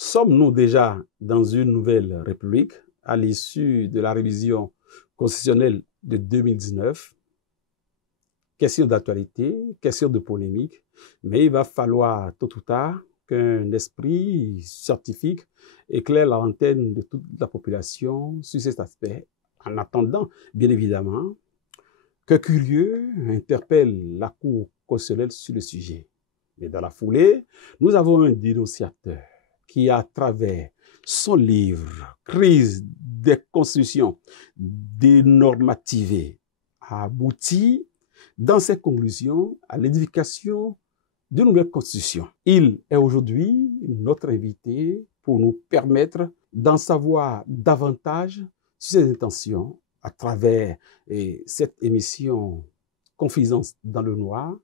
Sommes-nous déjà dans une nouvelle république à l'issue de la révision constitutionnelle de 2019? Question d'actualité, question de polémique, mais il va falloir tôt ou tard qu'un esprit scientifique éclaire la lanterne de toute la population sur cet aspect, en attendant, bien évidemment, que Curieux interpelle la Cour constitutionnelle sur le sujet. Mais dans la foulée, nous avons un dénonciateur qui, à travers son livre « Crise des constitutions dénormativées », a abouti, dans ses conclusions, à l'édification d'une nouvelle constitution. Il est aujourd'hui notre invité pour nous permettre d'en savoir davantage sur ses intentions à travers cette émission Confidence dans le Noir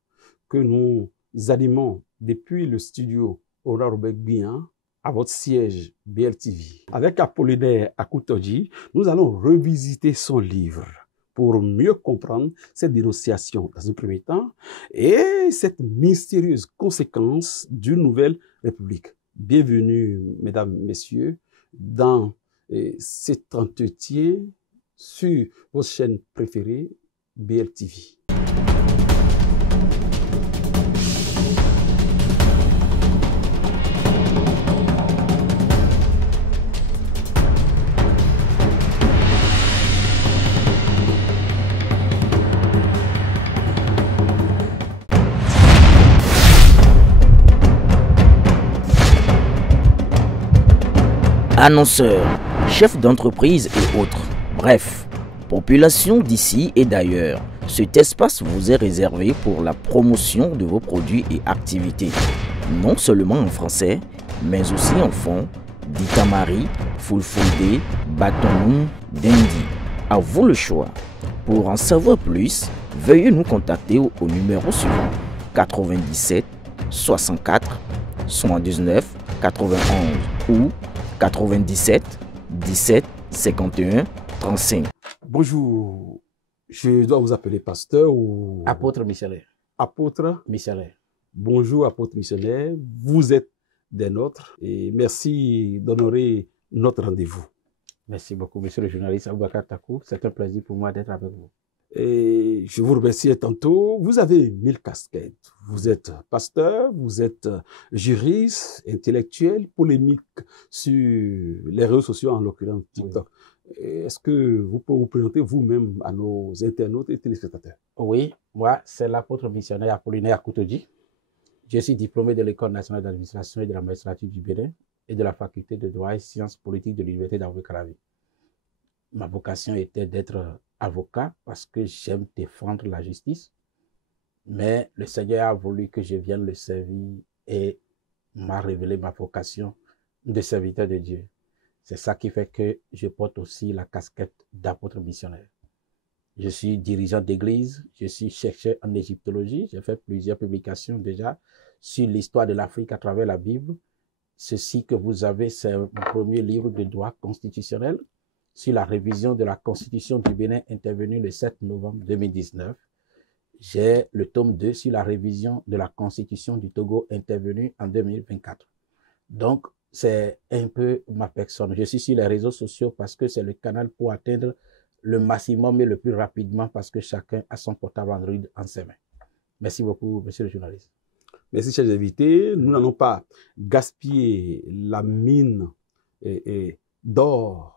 que nous animons depuis le studio Aura Robert Bien à votre siège BLTV. Avec Apollinaire Akoutoji, nous allons revisiter son livre pour mieux comprendre cette dénonciation dans un premier temps et cette mystérieuse conséquence d'une nouvelle république. Bienvenue, mesdames, messieurs, dans cet entretien sur votre chaîne préférée, BLTV. Annonceurs, chefs d'entreprise et autres, bref, population d'ici et d'ailleurs, cet espace vous est réservé pour la promotion de vos produits et activités, non seulement en français, mais aussi en fond, Ditamari, Fulfulde, Batonou, Dendi. À vous le choix. Pour en savoir plus, veuillez nous contacter au numéro suivant 97 64 79 91 ou 97 17 51 35. Bonjour, je dois vous appeler pasteur ou... Apôtre missionnaire. Apôtre missionnaire. Bonjour, apôtre missionnaire. Vous êtes des nôtres et merci d'honorer notre rendez-vous. Merci beaucoup, monsieur le journaliste Aboubakar Takou. C'est un plaisir pour moi d'être avec vous. Et je vous remercie tantôt. Vous avez 1000 casquettes. Vous êtes pasteur, vous êtes juriste, intellectuel, polémique sur les réseaux sociaux, en l'occurrence TikTok. Oui. Est-ce que vous pouvez vous présenter vous-même à nos internautes et téléspectateurs? Oui, moi, c'est l'apôtre missionnaire Apollinaire Akoutoji. Je suis diplômé de l'École nationale d'administration et de la magistrature du Bénin et de la faculté de droit et sciences politiques de l'Université d'Abou-Calavi. Ma vocation était d'être avocat parce que j'aime défendre la justice, mais le Seigneur a voulu que je vienne le servir et m'a révélé ma vocation de serviteur de Dieu. C'est ça qui fait que je porte aussi la casquette d'apôtre missionnaire. Je suis dirigeant d'église, je suis chercheur en égyptologie, j'ai fait plusieurs publications déjà sur l'histoire de l'Afrique à travers la Bible. Ceci que vous avez, c'est mon premier livre de droit constitutionnel sur la révision de la Constitution du Bénin intervenue le 7 novembre 2019. J'ai le tome 2 sur la révision de la Constitution du Togo intervenue en 2024. Donc, c'est un peu ma personne. Je suis sur les réseaux sociaux parce que c'est le canal pour atteindre le maximum et le plus rapidement parce que chacun a son portable Android en ses mains. Merci beaucoup, monsieur le journaliste. Merci, chers invités. Nous n'allons pas gaspiller la mine d'or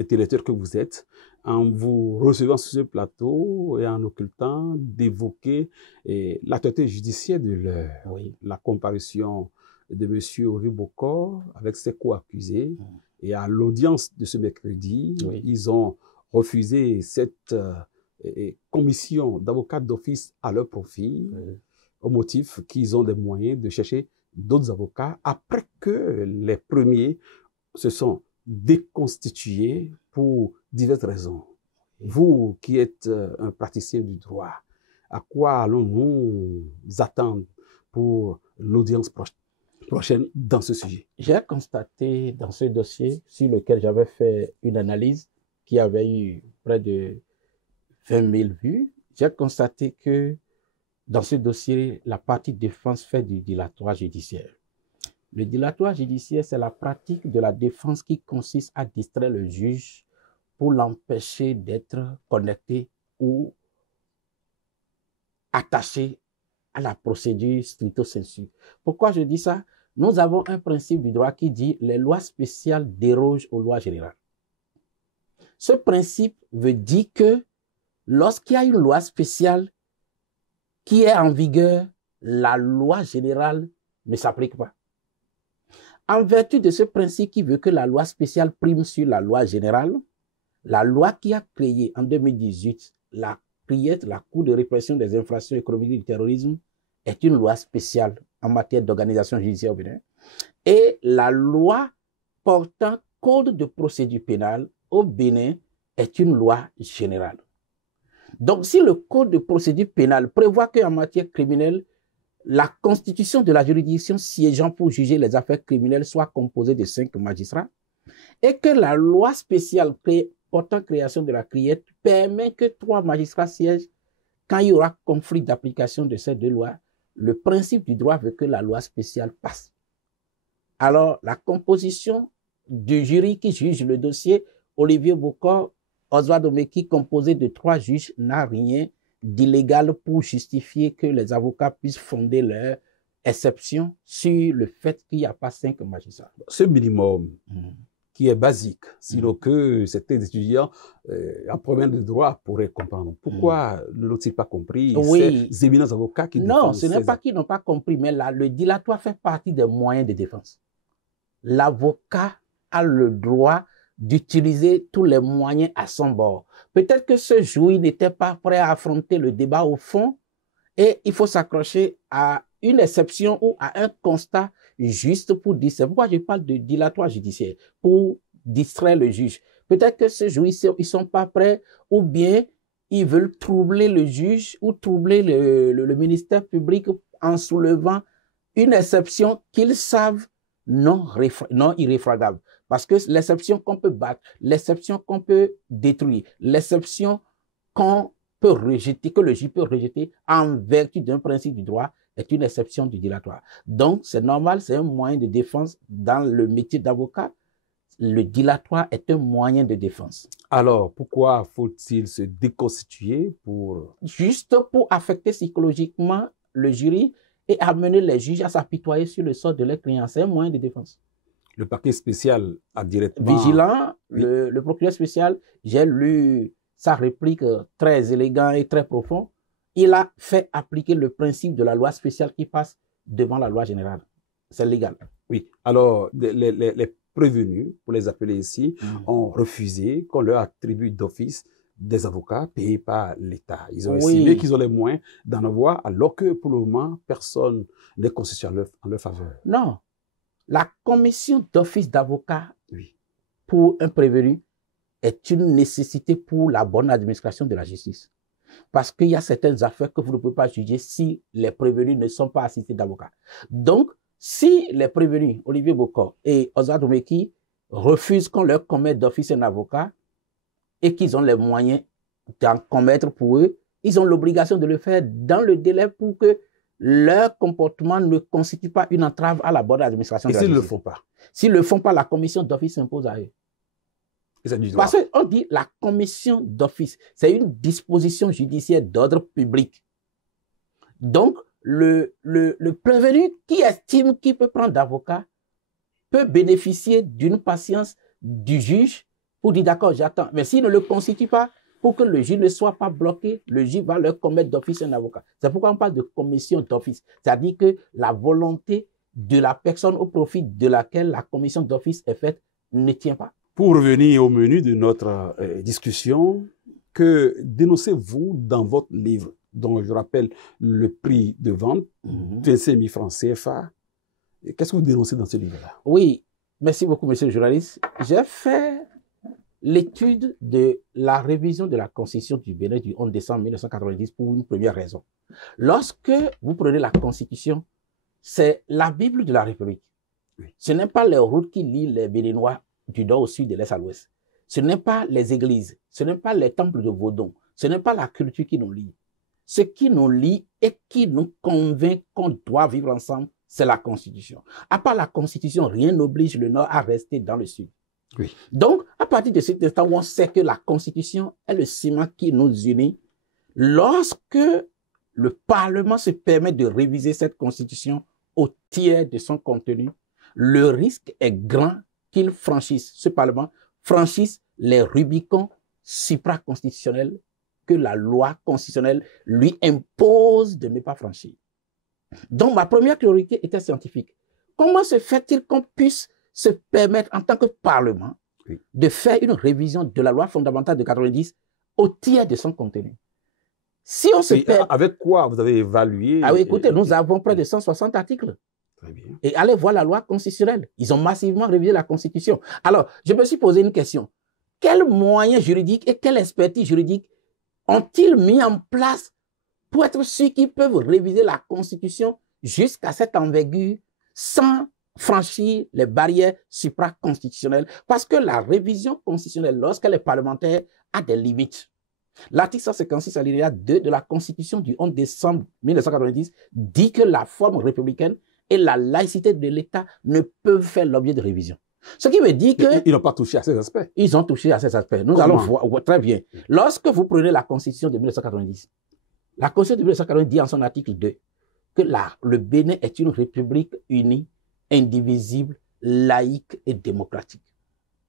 intellectuel que vous êtes, en vous recevant sur ce plateau et en occultant d'évoquer l'actualité judiciaire de l'heure. Oui. La comparution de M. Ori Bokor avec ses co-accusés. Et à l'audience de ce mercredi, oui, ils ont refusé cette commission d'avocats d'office à leur profit, oui, au motif qu'ils ont des moyens de chercher d'autres avocats après que les premiers se sont déconstitués pour diverses raisons. Vous qui êtes un praticien du droit, à quoi allons-nous attendre pour l'audience prochaine dans ce sujet? J'ai constaté dans ce dossier sur lequel j'avais fait une analyse qui avait eu près de 20 000 vues, j'ai constaté que dans ce dossier, la partie défense fait du dilatoire judiciaire. Le dilatoire judiciaire, c'est la pratique de la défense qui consiste à distraire le juge pour l'empêcher d'être connecté ou attaché à la procédure stricto sensu. Pourquoi je dis ça? Nous avons un principe du droit qui dit les lois spéciales dérogent aux lois générales. Ce principe veut dire que lorsqu'il y a une loi spéciale qui est en vigueur, la loi générale ne s'applique pas. En vertu de ce principe qui veut que la loi spéciale prime sur la loi générale, la loi qui a créé en 2018 la CRIET, la Cour de répression des infractions économiques et du terrorisme, est une loi spéciale en matière d'organisation judiciaire au Bénin. Et la loi portant code de procédure pénale au Bénin est une loi générale. Donc, si le code de procédure pénale prévoit qu'en matière criminelle, la constitution de la juridiction siégeant pour juger les affaires criminelles soit composée de 5 magistrats et que la loi spéciale portant création de la CRIET permet que 3 magistrats siègent quand il y aura conflit d'application de ces 2 lois, le principe du droit veut que la loi spéciale passe. Alors, la composition du jury qui juge le dossier, Olivier Bokor, Oswald Omeki, composé de 3 juges, n'a rien d'illégal pour justifier que les avocats puissent fonder leur exception sur le fait qu'il n'y a pas 5 magistrats. Ce minimum qui est basique, sinon que certains étudiants en problème de droit pourraient comprendre. Pourquoi ne l'ont-ils pas compris ces éminents avocats qui Non, ce n'est pas qu'ils n'ont pas compris, mais là, le dilatoire fait partie des moyens de défense. L'avocat a le droit d'utiliser tous les moyens à son bord. Peut-être que ce jour, il n'était pas prêt à affronter le débat au fond et il faut s'accrocher à une exception ou à un constat juste pour dire. C'est pourquoi je parle de dilatoire judiciaire, pour distraire le juge. Peut-être que ce jour, ils ne sont pas prêts ou bien ils veulent troubler le juge ou troubler le ministère public en soulevant une exception qu'ils savent non irréfragable. Parce que l'exception qu'on peut battre, l'exception qu'on peut détruire, l'exception qu'on peut rejeter, que le juge peut rejeter en vertu d'un principe du droit, est une exception du dilatoire. Donc, c'est normal, c'est un moyen de défense dans le métier d'avocat. Le dilatoire est un moyen de défense. Alors, pourquoi faut-il se déconstituer pour... Juste pour affecter psychologiquement le jury et amener les juges à s'apitoyer sur le sort de leurs clients. C'est un moyen de défense. Le parquet spécial a directement... Vigilant, oui. Le procureur spécial, j'ai lu sa réplique très élégant et très profond. Il a fait appliquer le principe de la loi spéciale qui passe devant la loi générale. C'est légal. Oui. Alors, les prévenus, pour les appeler ici, ont refusé qu'on leur attribue d'office des avocats payés par l'État. Ils ont estimé qu'ils ont les moyens d'en avoir, alors que pour le moment, personne n'est constitué en leur faveur. Non. La commission d'office d'avocats pour un prévenu est une nécessité pour la bonne administration de la justice. Parce qu'il y a certaines affaires que vous ne pouvez pas juger si les prévenus ne sont pas assistés d'avocats. Donc, si les prévenus, Olivier Bokor et Oswald Omeki, refusent qu'on leur commette d'office un avocat et qu'ils ont les moyens d'en commettre pour eux, ils ont l'obligation de le faire dans le délai pour que leur comportement ne constitue pas une entrave à la bonne administration de la justice. Et s'ils ne le font pas? S'ils ne le font pas, la commission d'office s'impose à eux. Parce qu'on dit la commission d'office, c'est une disposition judiciaire d'ordre public. Donc, le prévenu qui estime qu'il peut prendre d'avocat peut bénéficier d'une patience du juge pour dire d'accord, j'attends. Mais s'il ne le constitue pas, pour que le juge ne soit pas bloqué, le juge va leur commettre d'office un avocat. C'est pourquoi on parle de commission d'office. C'est-à-dire que la volonté de la personne au profit de laquelle la commission d'office est faite ne tient pas. Pour revenir au menu de notre discussion, que dénoncez-vous dans votre livre, dont je rappelle le prix de vente, 25 000 francs CFA? Qu'est-ce que vous dénoncez dans ce livre-là? Oui, merci beaucoup, monsieur le journaliste. J'ai fait l'étude de la révision de la Constitution du Bénin du 11 décembre 1990 pour une première raison. Lorsque vous prenez la Constitution, c'est la Bible de la République. Ce n'est pas les routes qui lient les Béninois du nord au sud, de l'est à l'ouest. Ce n'est pas les églises, ce n'est pas les temples de Vaudon, ce n'est pas la culture qui nous lie. Ce qui nous lie et qui nous convainc qu'on doit vivre ensemble, c'est la Constitution. À part la Constitution, rien n'oblige le Nord à rester dans le Sud. Oui. Donc, à partir de cet instant où on sait que la Constitution est le ciment qui nous unit, lorsque le Parlement se permet de réviser cette Constitution au tiers de son contenu, le risque est grand qu'il franchisse, ce Parlement franchisse les Rubicons supraconstitutionnels que la loi constitutionnelle lui impose de ne pas franchir. Donc, ma première priorité était scientifique. Comment se fait-il qu'on puisse se permettre, en tant que Parlement, de faire une révision de la loi fondamentale de 90 au tiers de son contenu? Si on se permet... Avec quoi vous avez évalué? Ah oui, écoutez, nous avons près de 160 articles. Très bien. Et allez voir la loi constitutionnelle. Ils ont massivement révisé la Constitution. Alors, je me suis posé une question. Quels moyens juridiques et quelle expertise juridique ont-ils mis en place pour être sûrs qu'ils peuvent réviser la Constitution jusqu'à cette envergure sans franchir les barrières supraconstitutionnelles? Parce que la révision constitutionnelle, lorsqu'elle est parlementaire, a des limites. L'article 156 alinéa 2 de la Constitution du 11 décembre 1990 dit que la forme républicaine et la laïcité de l'État ne peuvent faire l'objet de révision. Ce qui veut dire que... Ils n'ont pas touché à ces aspects. Ils ont touché à ces aspects. Nous Comment? allons voir très bien. Lorsque vous prenez la Constitution de 1990, la Constitution de 1990 dit en son article 2 que le Bénin est une république unie, indivisible, laïque et démocratique.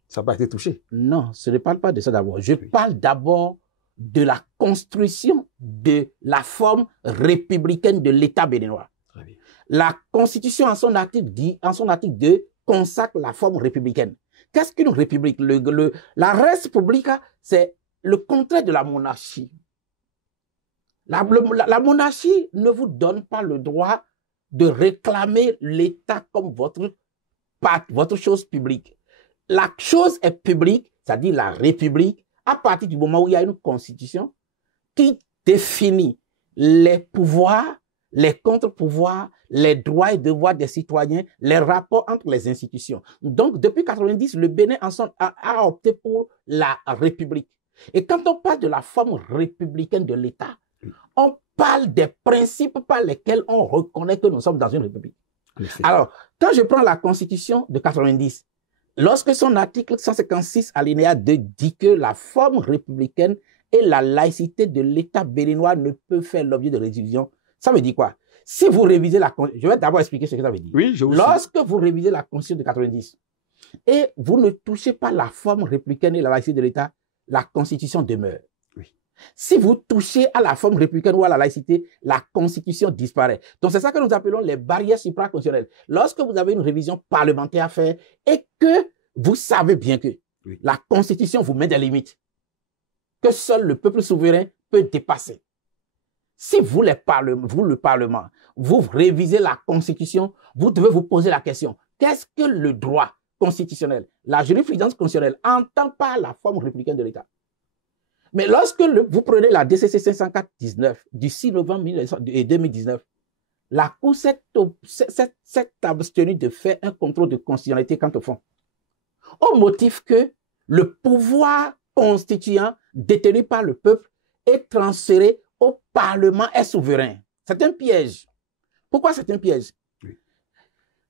Ça n'a pas été touché. Non, je ne parle pas de ça d'abord. Je parle d'abord de la construction de la forme républicaine de l'État béninois. Très bien. La Constitution, en son article 2, consacre la forme républicaine. Qu'est-ce qu'une république? La res publica, c'est le contraire de la monarchie. La monarchie ne vous donne pas le droit de réclamer l'État comme votre chose publique. La chose est publique, c'est-à-dire la république, à partir du moment où il y a une constitution qui définit les pouvoirs, les contre-pouvoirs, les droits et devoirs des citoyens, les rapports entre les institutions. Donc, depuis 1990, le Bénin a opté pour la République. Et quand on parle de la forme républicaine de l'État, on parle des principes par lesquels on reconnaît que nous sommes dans une République. Alors, quand je prends la Constitution de 1990, lorsque son article 156 alinéa 2 dit que la forme républicaine et la laïcité de l'État béninois ne peuvent faire l'objet de révision, ça veut dire quoi? Si vous révisez la Constitution, je vais d'abord expliquer ce que ça veut dire. Oui, je vous Lorsque vous révisez la Constitution de 90 et vous ne touchez pas la forme républicaine et la laïcité de l'État, la Constitution demeure. Oui. Si vous touchez à la forme républicaine ou à la laïcité, la Constitution disparaît. Donc c'est ça que nous appelons les barrières supraconstitutionnelles. Lorsque vous avez une révision parlementaire à faire et que vous savez bien que la Constitution vous met des limites, que seul le peuple souverain peut dépasser. Si vous, le Parlement, vous révisez la Constitution, vous devez vous poser la question, qu'est-ce que le droit constitutionnel, la jurisprudence constitutionnelle entend par la forme républicaine de l'État? Mais lorsque vous prenez la DCC 504-19 du 6 novembre 2019, la Cour s'est abstenue de faire un contrôle de constitutionnalité quant au fond, au motif que le pouvoir constituant détenu par le peuple est transféré au Parlement est souverain. C'est un piège. Pourquoi c'est un piège?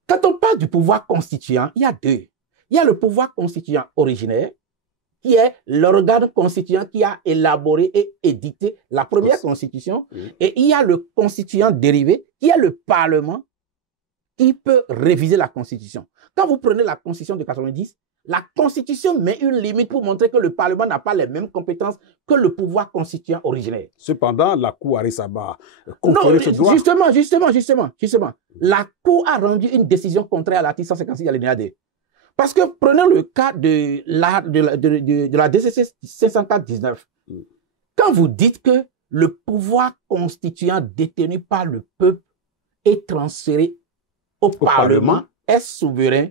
Quand on parle du pouvoir constituant, il y a deux. Il y a le pouvoir constituant originaire, qui est l'organe constituant qui a élaboré et édité la première constitution, et il y a le constituant dérivé, qui est le Parlement, qui peut réviser la constitution. Quand vous prenez la constitution de 90, la Constitution met une limite pour montrer que le Parlement n'a pas les mêmes compétences que le pouvoir constituant originaire. Cependant, la Cour Arisaba confère ce droit. Justement. La Cour a rendu une décision contraire à l'article 156 alinéa 2. Parce que prenons le cas de la DCC 504-19. Quand vous dites que le pouvoir constituant détenu par le peuple est transféré au Parlement, est souverain,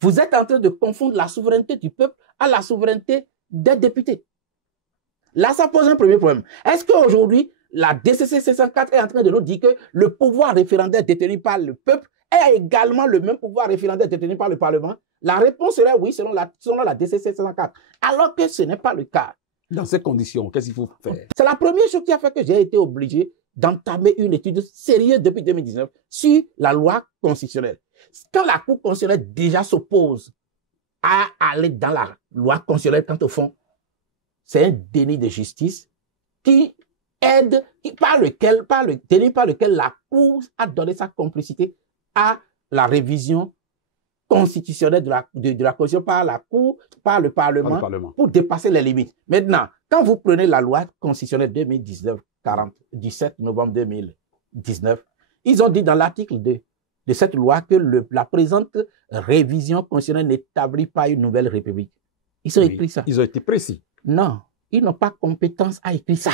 vous êtes en train de confondre la souveraineté du peuple à la souveraineté des députés. Là, ça pose un premier problème. Est-ce qu'aujourd'hui, la DCC 504 est en train de nous dire que le pouvoir référendaire détenu par le peuple est également le même pouvoir référendaire détenu par le Parlement? La réponse serait oui, selon la DCC 504. Alors que ce n'est pas le cas. Dans ces conditions, qu'est-ce qu'il faut faire? C'est la première chose qui a fait que j'ai été obligé d'entamer une étude sérieuse depuis 2019 sur la loi constitutionnelle. Quand la Cour constitutionnelle déjà s'oppose à aller dans la loi constitutionnelle, quand au fond, c'est un déni de justice qui aide, par le déni par lequel la Cour a donné sa complicité à la révision constitutionnelle de la Constitution par la Cour, par le Parlement, pour dépasser les limites. Maintenant, quand vous prenez la loi constitutionnelle 2019-40, du 7 novembre 2019, ils ont dit dans l'article 2 de cette loi que la présente révision constitutionnelle n'établit pas une nouvelle république. Ils ont écrit ça. Ils ont été précis. Non, ils n'ont pas compétence à écrire ça.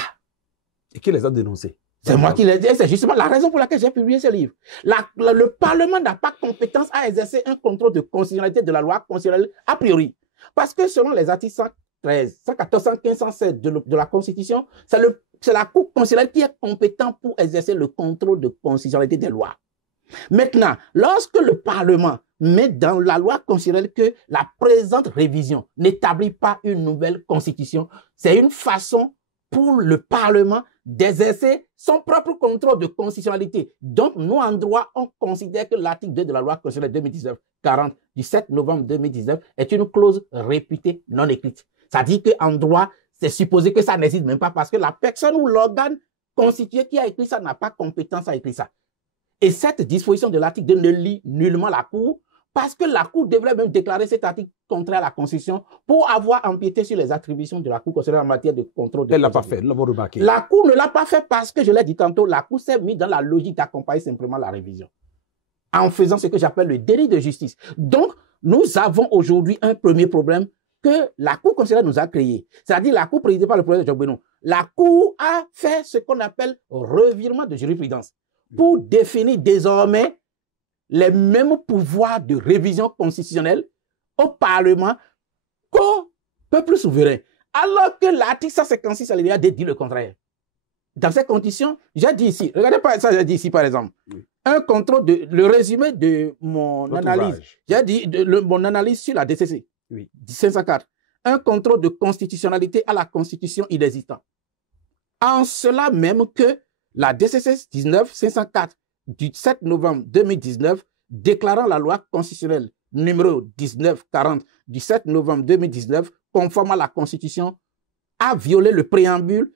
Et qui les a dénoncés? C'est moi qui l'ai dit. C'est justement la raison pour laquelle j'ai publié ce livre. Le Parlement n'a pas compétence à exercer un contrôle de constitutionnalité de la loi constitutionnelle a priori. Parce que selon les articles 113, 114, 115, 116 de la Constitution, c'est la Cour constitutionnelle qui est compétente pour exercer le contrôle de constitutionnalité des lois. Maintenant, lorsque le Parlement met dans la loi constitutionnelle que la présente révision n'établit pas une nouvelle constitution, c'est une façon pour le Parlement d'exercer son propre contrôle de constitutionnalité. Donc, nous, en droit, on considère que l'article 2 de la loi constitutionnelle 2019-40 du 7 novembre 2019 est une clause réputée non écrite. Ça dit qu'en droit, c'est supposé que ça n'existe même pas parce que la personne ou l'organe constitué qui a écrit ça n'a pas compétence à écrire ça. Et cette disposition de l'article 2 ne lie nullement la Cour parce que la Cour devrait même déclarer cet article contraire à la Constitution pour avoir empiété sur les attributions de la Cour constitutionnelle en matière de contrôle. Elle ne l'a pas fait, l'avons remarqué. La Cour ne l'a pas fait parce que, je l'ai dit tantôt, la Cour s'est mise dans la logique d'accompagner simplement la révision en faisant ce que j'appelle le déni de justice. Donc, nous avons aujourd'hui un premier problème que la Cour constitutionnelle nous a créé. C'est-à-dire la Cour présidée par le professeur Jacques Benon. La Cour a fait ce qu'on appelle revirement de jurisprudence pour définir désormais les mêmes pouvoirs de révision constitutionnelle au Parlement qu'au peuple souverain. Alors que l'article 156 alinéa 2 dit le contraire. Dans ces conditions, j'ai dit ici, regardez pas ça, j'ai dit ici par exemple, un contrôle le résumé de mon analyse. J'ai dit mon analyse sur la DCC, 504. Un contrôle de constitutionnalité à la Constitution inexistant. En cela même que la DCC 19-504 du 7 novembre 2019, déclarant la loi constitutionnelle numéro 1940 du 7 novembre 2019, conforme à la Constitution, a violé le préambule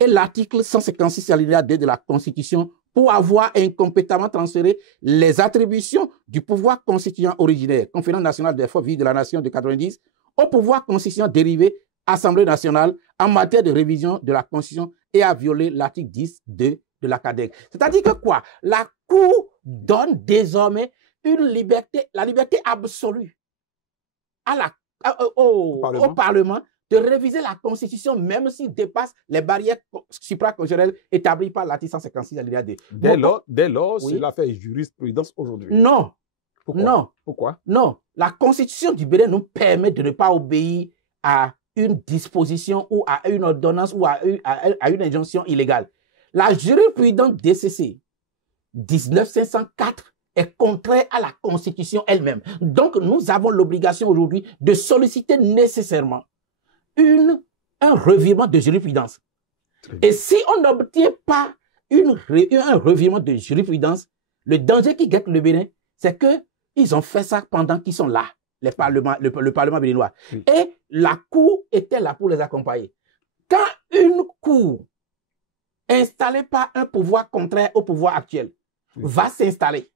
et l'article 156 alinéa 2 de la Constitution pour avoir incompétemment transféré les attributions du pouvoir constituant originaire, Conférence nationale des forces vives de la nation de 90, au pouvoir constituant dérivé, Assemblée nationale, en matière de révision de la Constitution et a violé l'article 10.2 de la CADEC. C'est-à-dire que quoi? La Cour donne désormais la liberté absolue au Parlement de réviser la Constitution, même s'il dépasse les barrières supraconstitutionnelles établies par l'article 156 alinéa 2. Dès lors, cela fait jurisprudence aujourd'hui. Non. Pourquoi? Non. Pourquoi? Non. La Constitution du Bénin nous permet de ne pas obéir à une disposition ou à une ordonnance ou à une injonction illégale. La jurisprudence DCC 19504 est contraire à la Constitution elle-même. Donc, nous avons l'obligation aujourd'hui de solliciter nécessairement un revirement de jurisprudence. Et si on n'obtient pas un revirement de jurisprudence, le danger qui guette le Bénin, c'est qu'ils ont fait ça pendant qu'ils sont là, le Parlement béninois. Oui. Et la Cour était là pour les accompagner. Quand une Cour installée par un pouvoir contraire au pouvoir actuel va s'installer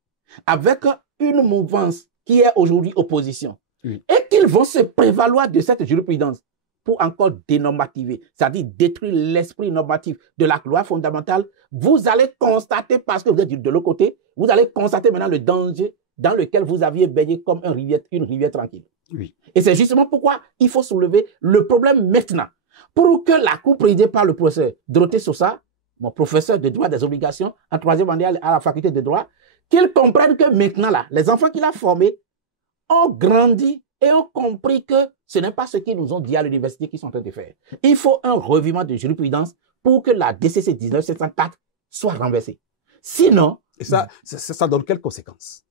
avec une mouvance qui est aujourd'hui opposition et qu'ils vont se prévaloir de cette jurisprudence pour encore dénormativer, c'est-à-dire détruire l'esprit normatif de la loi fondamentale, vous allez constater, parce que vous êtes de l'autre côté, vous allez constater maintenant le danger dans lequel vous aviez baigné comme une rivière tranquille. Oui. Et c'est justement pourquoi il faut soulever le problème maintenant. Pour que la Cour présidée par le professeur Dorothée Sosa, mon professeur de droit des obligations en 3e année à la faculté de droit, qu'il comprenne que maintenant, là, les enfants qu'il a formés ont grandi et ont compris que ce n'est pas ce qu'ils nous ont dit à l'université qu'ils sont en train de faire. Il faut un revirement de jurisprudence pour que la DCC 19704 soit renversée. Sinon... Et ça donne quelles conséquences?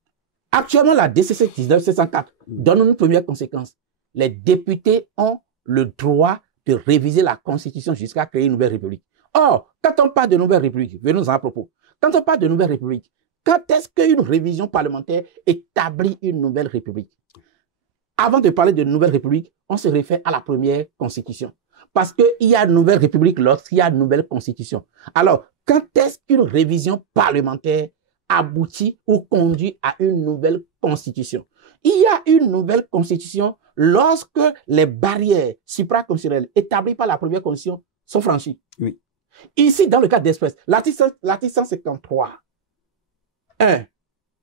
Actuellement, la DCC 19704 donne une première conséquence. Les députés ont le droit de réviser la Constitution jusqu'à créer une nouvelle république. Or, quand on parle de nouvelle république, venons-en à propos. Quand on parle de nouvelle république, quand est-ce qu'une révision parlementaire établit une nouvelle république? Avant de parler de nouvelle république, on se réfère à la première constitution. Parce qu'il y a une nouvelle république lorsqu'il y a une nouvelle constitution. Alors, quand est-ce qu'une révision parlementaire aboutit ou conduit à une nouvelle constitution? Il y a une nouvelle constitution lorsque les barrières supraconstitutionnelles établies par la première constitution sont franchies. Oui. Ici, dans le cas d'espèce, l'article 153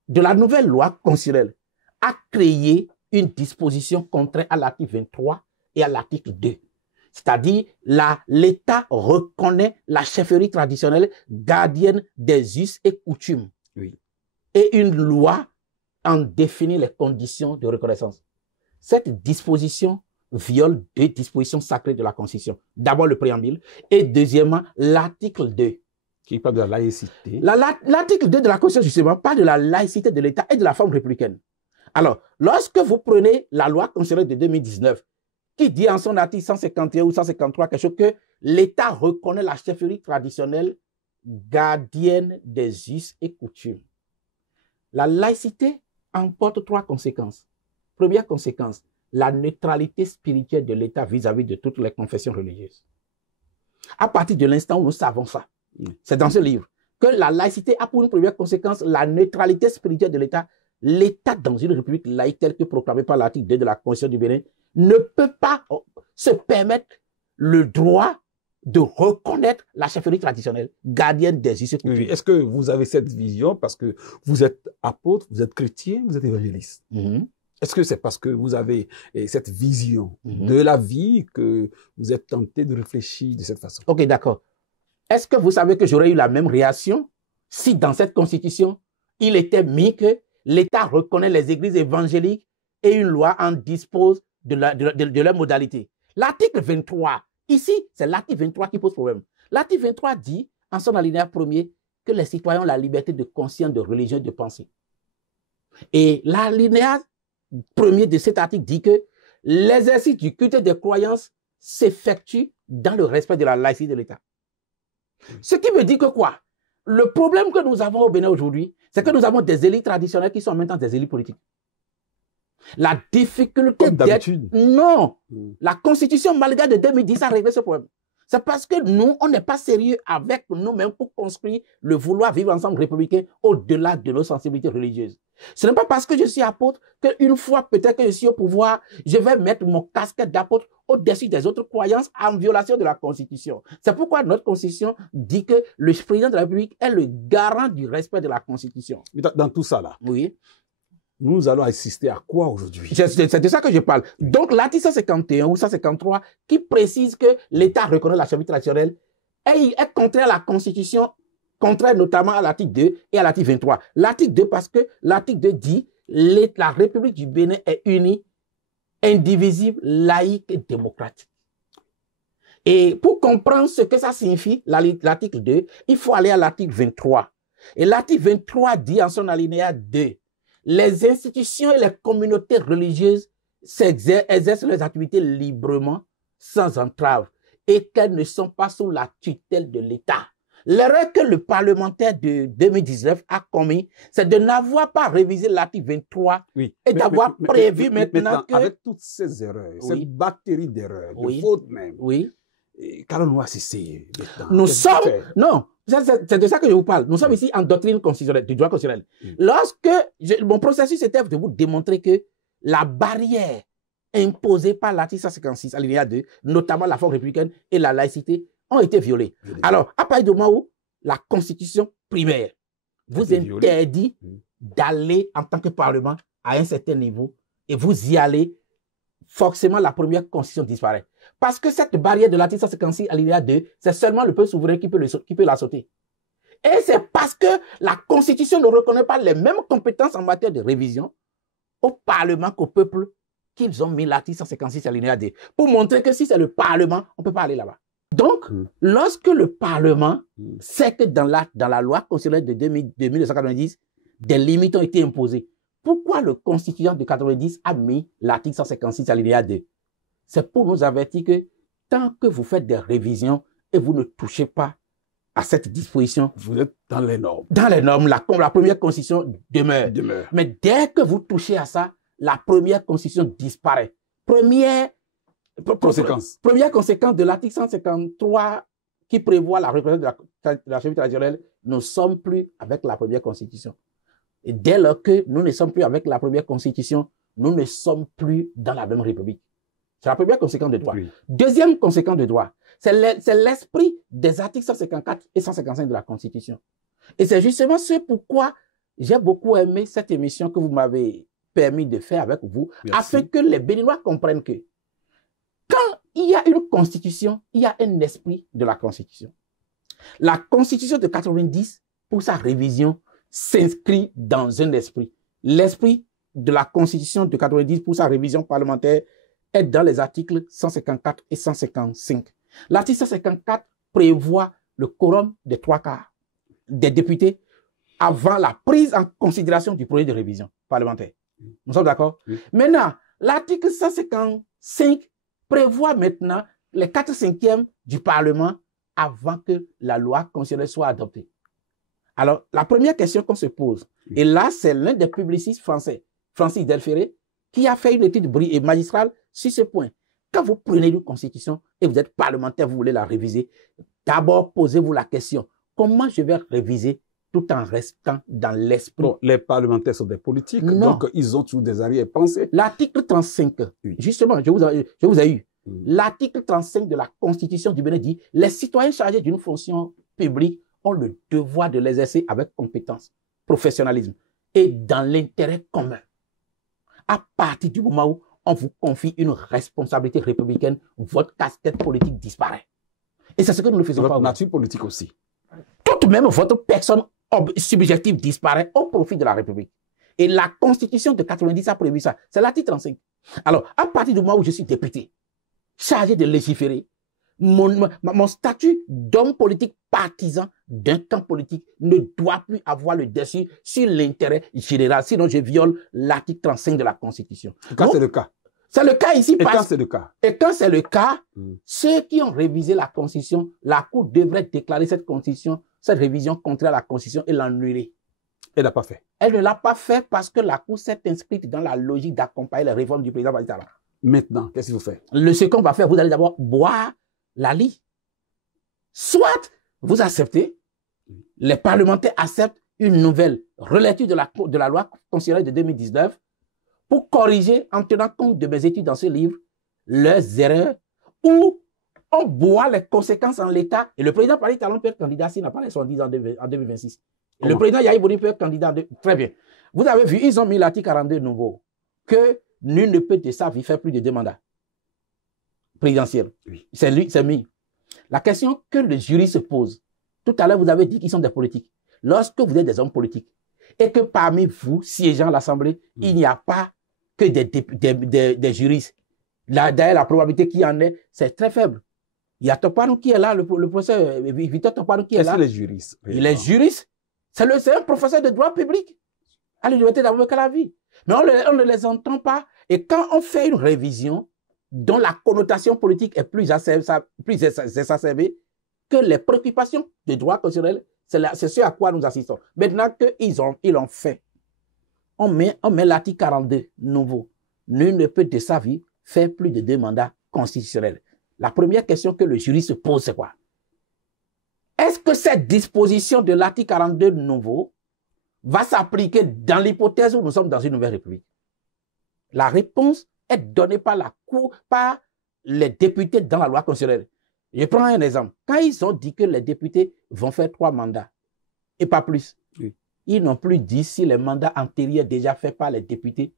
de la nouvelle loi constitutionnelle a créé une disposition contraire à l'article 23 et à l'article 2. C'est-à-dire, l'État reconnaît la chefferie traditionnelle gardienne des us et coutumes. Oui. Et une loi en définit les conditions de reconnaissance. Cette disposition viole deux dispositions sacrées de la Constitution. D'abord le préambule et deuxièmement l'article 2. Qui parle de la laïcité. L'article 2 de la Constitution, justement, parle de la laïcité de l'État et de la forme républicaine. Alors, lorsque vous prenez la loi constitutionnelle de 2019, qui dit en son article 151 ou 153 quelque chose que l'État reconnaît la chefferie traditionnelle gardienne des us et coutumes. La laïcité emporte trois conséquences. Première conséquence, la neutralité spirituelle de l'État vis-à-vis de toutes les confessions religieuses. À partir de l'instant où nous savons ça, c'est dans ce livre, que la laïcité a pour une première conséquence la neutralité spirituelle de l'État. L'État dans une république laïque telle que proclamée par l'article 2 de la Constitution du Bénin ne peut pas se permettre le droit de reconnaître la chefferie traditionnelle gardienne des us et coutumes. Oui. Est-ce que vous avez cette vision parce que vous êtes apôtre, vous êtes chrétien, vous êtes évangéliste? Est-ce que c'est parce que vous avez cette vision de la vie que vous êtes tenté de réfléchir de cette façon? Ok, d'accord. Est-ce que vous savez que j'aurais eu la même réaction si dans cette constitution, il était mis que l'État reconnaît les églises évangéliques et une loi en dispose de leurs modalités? L'article 23, ici, c'est l'article 23 qui pose problème. L'article 23 dit, en son alinéa premier, que les citoyens ont la liberté de conscience, de religion et de pensée. Et l'alinéa premier de cet article dit que l'exercice du culte des croyances s'effectue dans le respect de la laïcité de l'État. Ce qui veut dire que quoi? Le problème que nous avons au Bénin aujourd'hui, c'est que nous avons des élites traditionnelles qui sont en même temps des élites politiques. La difficulté d'être... Non! La Constitution malgache de 2010 a réglé ce problème. C'est parce que nous, on n'est pas sérieux avec nous-mêmes pour construire le vouloir vivre ensemble républicain au-delà de nos sensibilités religieuses. Ce n'est pas parce que je suis apôtre qu'une fois peut-être que je suis au pouvoir, je vais mettre mon casquette d'apôtre au-dessus des autres croyances en violation de la Constitution. C'est pourquoi notre Constitution dit que le président de la République est le garant du respect de la Constitution. Dans tout ça là, oui, nous allons assister à quoi aujourd'hui? C'est de ça que je parle. Donc l'article 151 ou 153 qui précise que l'État reconnaît la chefferie traditionnelle est contraire à la Constitution, contraire notamment à l'article 2 et à l'article 23. L'article 2 parce que l'article 2 dit la République du Bénin est unie, indivisible, laïque et démocratique. Et pour comprendre ce que ça signifie, l'article 2, il faut aller à l'article 23. Et l'article 23 dit en son alinéa 2, les institutions et les communautés religieuses exercent leurs activités librement, sans entrave, et qu'elles ne sont pas sous la tutelle de l'État. L'erreur que le parlementaire de 2019 a commis, c'est de n'avoir pas révisé l'article 23 et d'avoir prévu maintenant que... Avec toutes ces erreurs, cette batterie d'erreurs, de fautes même, qu'allons-nous assister maintenant? Nous sommes... Non, c'est de ça que je vous parle. Nous sommes ici en doctrine constitutionnelle, du droit constitutionnel. Lorsque mon processus était de vous démontrer que la barrière imposée par l'article 156, alinéa 2, notamment la forme républicaine et la laïcité, ont été violées. Alors, à partir du moment où la Constitution primaire vous interdit d'aller en tant que Parlement à un certain niveau et vous y allez, forcément la première Constitution disparaît. Parce que cette barrière de l'article 156 alinéa 2, c'est seulement le peuple souverain qui peut la sauter. Et c'est parce que la Constitution ne reconnaît pas les mêmes compétences en matière de révision au Parlement qu'au peuple qu'ils ont mis l'article 156 alinéa 2 pour montrer que si c'est le Parlement, on ne peut pas aller là-bas. Donc, lorsque le Parlement sait que dans la loi constitutionnelle de 1990, des limites ont été imposées, pourquoi le constituant de 90 a mis l'article 156 alinéa 2? C'est pour nous avertir que tant que vous faites des révisions et vous ne touchez pas à cette disposition. Vous êtes dans les normes. Dans les normes, la première constitution demeure. Mais dès que vous touchez à ça, la première constitution disparaît. Première conséquence de l'article 153 qui prévoit la représentation de la chefferie traditionnelle, nous ne sommes plus avec la première constitution. Et dès lors que nous ne sommes plus avec la première constitution, nous ne sommes plus dans la même république. C'est la première conséquence de droit. Oui. Deuxième conséquence de droit, c'est l'esprit des articles 154 et 155 de la Constitution. Et c'est justement ce pourquoi j'ai beaucoup aimé cette émission que vous m'avez permis de faire avec vous, afin que les Béninois comprennent que quand il y a une Constitution, il y a un esprit de la Constitution. La Constitution de 90, pour sa révision, s'inscrit dans un esprit. L'esprit de la Constitution de 90, pour sa révision parlementaire, est dans les articles 154 et 155. L'article 154 prévoit le quorum des 3/4 des députés avant la prise en considération du projet de révision parlementaire. Nous sommes d'accord? Oui. Maintenant, l'article 155 prévoit maintenant les 4/5 du Parlement avant que la loi constitutionnelle soit adoptée. Alors, la première question qu'on se pose, et là, c'est l'un des publicistes français, Francis Delferré, qui a fait une étude magistrale sur ce point. Quand vous prenez une constitution et vous êtes parlementaire, vous voulez la réviser, d'abord posez-vous la question, comment je vais réviser tout en restant dans l'esprit? Bon, les parlementaires sont des politiques, donc ils ont toujours des arrière-pensées. L'article 35, justement, je vous ai eu. L'article 35 de la Constitution du Bénin dit « Les citoyens chargés d'une fonction publique ont le devoir de l'exercer avec compétence, professionnalisme et dans l'intérêt commun. » À partir du moment où on vous confie une responsabilité républicaine, votre casquette politique disparaît. Et c'est ce que nous ne faisons pas. Votre nature politique aussi. Tout de même, votre personne subjective disparaît au profit de la République. Et la Constitution de 90 a prévu ça. C'est l'article 35. Alors, à partir du moment où je suis député, chargé de légiférer, mon statut d'homme politique partisan d'un camp politique ne doit plus avoir le dessus sur l'intérêt général. Sinon, je viole l'article 35 de la Constitution. Quand c'est le cas. C'est le cas ici. Et quand c'est le cas. Et quand c'est le cas, ceux qui ont révisé la Constitution, la Cour devrait déclarer cette Constitution, cette révision contraire à la Constitution et l'annuler. Elle n'a pas fait. Elle ne l'a pas fait parce que la Cour s'est inscrite dans la logique d'accompagner les réformes du président Baïtala. Maintenant, qu'est-ce que vous faites? Ce qu'on va faire, vous allez d'abord boire la lie. Soit vous acceptez, les parlementaires acceptent une nouvelle relecture de la loi constitutionnelle de 2019 pour corriger, en tenant compte de mes études dans ce livre, leurs erreurs, ou on boit les conséquences en l'état. Et le président Paris Talon peut être candidat s'il n'a pas les 70 en 2026. Et le président Yahi Boni peut être candidat. Très bien. Vous avez vu, ils ont mis l'article 42 nouveau, que nul ne peut de sa vie faire plus de 2 mandats présidentiels. Oui. C'est mis. La question que le jury se pose, tout à l'heure vous avez dit qu'ils sont des politiques. Lorsque vous êtes des hommes politiques et que parmi vous, siégeant à l'Assemblée, il n'y a pas que des juristes, d'ailleurs la probabilité qu'il y en ait, c'est très faible. Il y a Topanou qui est là, le professeur Victor Topanou qui est là. C'est les juristes. Il est juriste. C'est un professeur de droit public à l'université d'Abou-Bakar-Lavi. Mais on ne les entend pas. Et quand on fait une révision dont la connotation politique est plus exacerbée que les préoccupations de droit constitutionnel, c'est ce à quoi nous assistons. Maintenant qu'ils l'ont fait, on met l'article 42 nouveau. Nul ne peut de sa vie faire plus de 2 mandats constitutionnels. La première question que le jury se pose, c'est quoi? Est-ce que cette disposition de l'article 42 nouveau va s'appliquer dans l'hypothèse où nous sommes dans une nouvelle république? La réponse est donnée par la Cour, par les députés dans la loi constitutionnelle. Je prends un exemple. Quand ils ont dit que les députés vont faire 3 mandats, et pas plus, ils n'ont plus dit si les mandats antérieurs déjà faits par les députés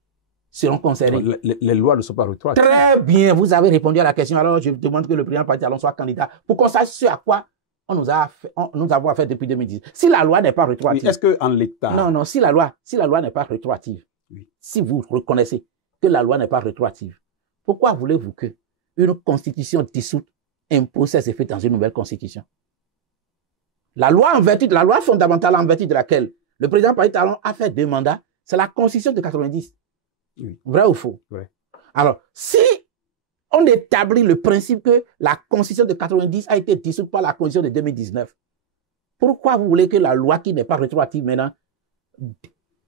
seront concernés. Les lois ne sont pas rétroactives. Très bien, vous avez répondu à la question. Alors, je demande que le président Patrick Talon soit candidat pour qu'on sache ce à quoi nous avons affaire depuis 2010. Si la loi n'est pas rétroactive. Oui, est-ce qu'en l'état. Non, si la loi n'est pas rétroactive, si vous reconnaissez que la loi n'est pas rétroactive, pourquoi voulez-vous que une constitution dissoute impose ses effets dans une nouvelle constitution? La loi fondamentale en vertu de laquelle le président Patrick Talon a fait 2 mandats, c'est la constitution de 90. Oui. Vrai ou faux? Vrai. Alors, si on établit le principe que la constitution de 90 a été dissoute par la constitution de 2019, Pourquoi vous voulez que la loi qui n'est pas rétroactive maintenant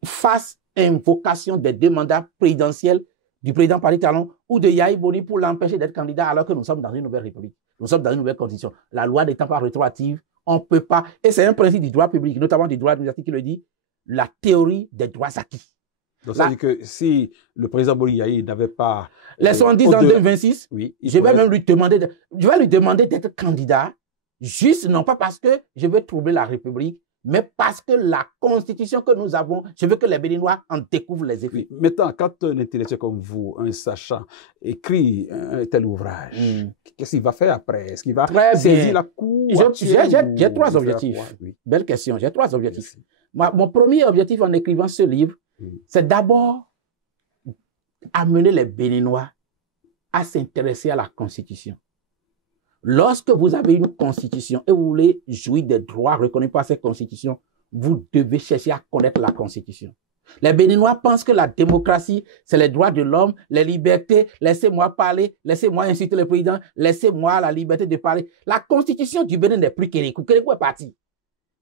fasse invocation des deux mandats présidentiels du président Patrice Talon ou de Yahi Boni pour l'empêcher d'être candidat alors que nous sommes dans une nouvelle république, nous sommes dans une nouvelle constitution. La loi n'étant pas rétroactive, on ne peut pas, et c'est un principe du droit public, notamment du droit administratif qui le dit, la théorie des droits acquis. Donc ça veut dire que si le président Boni Yahi n'avait pas... Laissons dire en 2026, oui, je vais même lui demander d'être candidat, juste non pas parce que je veux troubler la République, mais parce que la constitution que nous avons, je veux que les Béninois en découvrent les effets. Maintenant, quand un intellectuel comme vous, un sachant, écrit un tel ouvrage, qu'est-ce qu'il va faire après? Est-ce qu'il va saisir la cour? J'ai trois objectifs. Oui. Belle question, j'ai trois objectifs. Mon premier objectif en écrivant ce livre, c'est d'abord amener les Béninois à s'intéresser à la constitution. Lorsque vous avez une constitution et vous voulez jouir des droits reconnus par cette constitution, vous devez chercher à connaître la constitution. Les Béninois pensent que la démocratie, c'est les droits de l'homme, les libertés, laissez-moi parler, laissez-moi insulter le président, laissez-moi la liberté de parler. La constitution du Bénin n'est plus Kérékou. Kérékou est parti.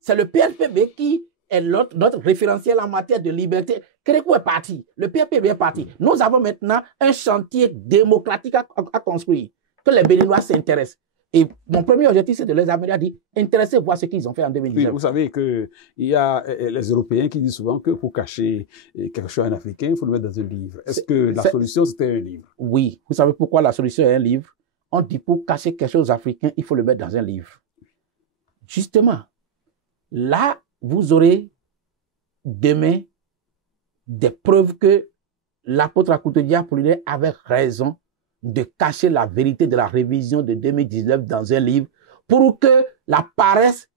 C'est le PRPB qui est notre référentiel en matière de liberté. Kérékou est parti. Le PRPB est parti. Nous avons maintenant un chantier démocratique à construire, que les Béninois s'intéressent. Et mon premier objectif, c'est de les amener à dire, intéressez-vous à ce qu'ils ont fait en 2019. Oui, vous savez qu'il y a les Européens qui disent souvent que pour cacher quelque chose à un Africain, il faut le mettre dans un livre. Est-ce que la solution, c'était un livre? Oui. Vous savez pourquoi la solution est un livre? On dit pour cacher quelque chose aux Africains, il faut le mettre dans un livre. Justement, là, vous aurez demain des preuves que l'apôtre Akoutodia Apollinaire avait raison de cacher la vérité de la révision de 2019 dans un livre pour que la paresse